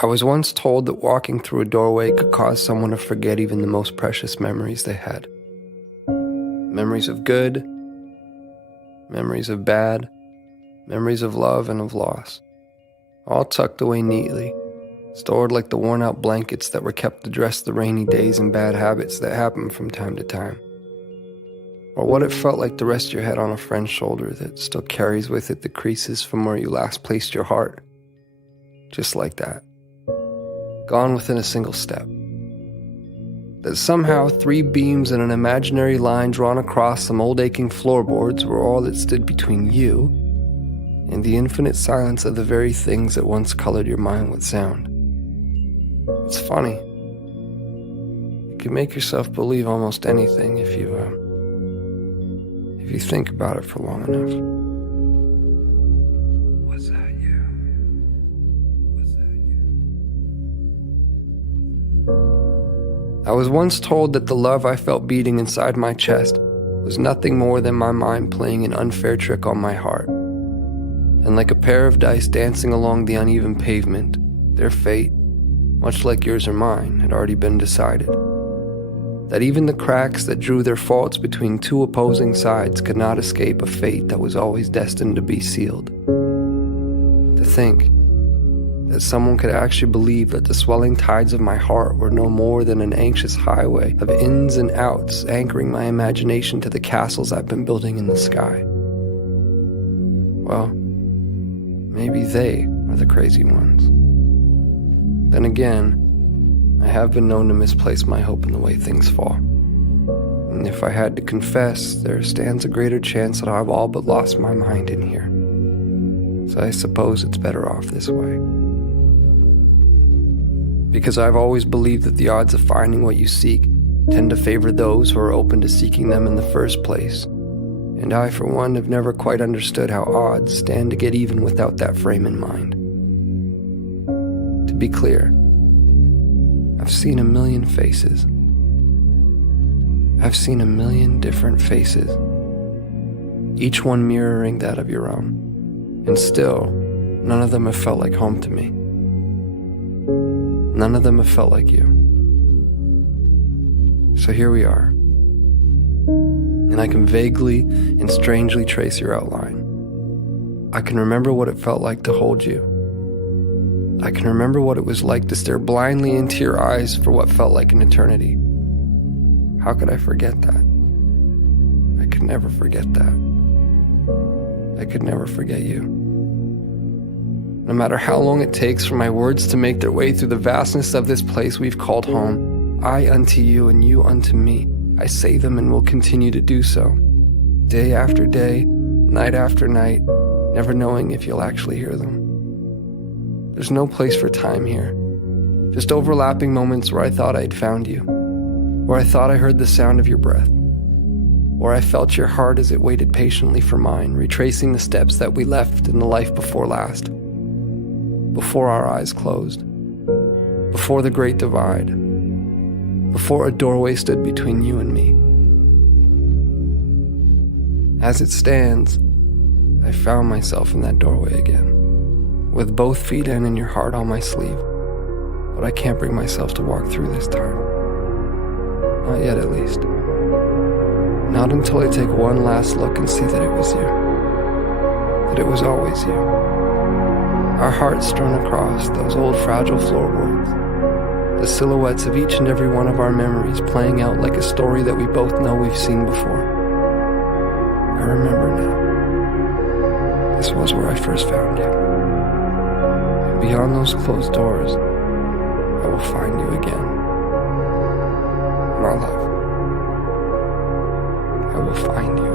I was once told that walking through a doorway could cause someone to forget even the most precious memories they had. Memories of good, memories of bad, memories of love and of loss, all tucked away neatly, stored like the worn-out blankets that were kept to dress the rainy days and bad habits that happen from time to time. Or what it felt like to rest your head on a friend's shoulder that still carries with it the creases from where you last placed your heart. Just like that. Gone within a single step. That somehow 3 beams and an imaginary line drawn across some old aching floorboards were all that stood between you and the infinite silence of the very things that once colored your mind with sound. It's funny. You can make yourself believe almost anything if you think about it for long enough. Was that you? Was that you? I was once told that the love I felt beating inside my chest was nothing more than my mind playing an unfair trick on my heart. And like a pair of dice dancing along the uneven pavement, their fate, much like yours or mine, had already been decided. That even the cracks that drew their faults between 2 opposing sides could not escape a fate that was always destined to be sealed. To think that someone could actually believe that the swelling tides of my heart were no more than an anxious highway of ins and outs anchoring my imagination to the castles I've been building in the sky. Well, maybe they are the crazy ones. Then again, I have been known to misplace my hope in the way things fall. And if I had to confess, there stands a greater chance that I've all but lost my mind in here. So I suppose it's better off this way. Because I've always believed that the odds of finding what you seek tend to favor those who are open to seeking them in the first place. And I, for one, have never quite understood how odds stand to get even without that frame in mind. To be clear, I've seen a million faces. I've seen a million different faces, each one mirroring that of your own. And still, none of them have felt like home to me. None of them have felt like you. So here we are. And I can vaguely and strangely trace your outline. I can remember what it felt like to hold you. I can remember what it was like to stare blindly into your eyes for what felt like an eternity. How could I forget that? I could never forget that. I could never forget you. No matter how long it takes for my words to make their way through the vastness of this place we've called home, I unto you and you unto me, I say them and will continue to do so. Day after day, night after night, never knowing if you'll actually hear them. There's no place for time here. Just overlapping moments where I thought I'd found you, where I thought I heard the sound of your breath, where I felt your heart as it waited patiently for mine, retracing the steps that we left in the life before last, before our eyes closed, before the great divide, before a doorway stood between you and me. As it stands, I found myself in that doorway again, with both feet in and your heart on my sleeve, but I can't bring myself to walk through this time. Not yet, at least. Not until I take one last look and see that it was you. That it was always you. Our hearts strewn across those old fragile floorboards. The silhouettes of each and every one of our memories playing out like a story that we both know we've seen before. I remember now. This was where I first found you. And beyond those closed doors, I will find you again. My love. I will find you.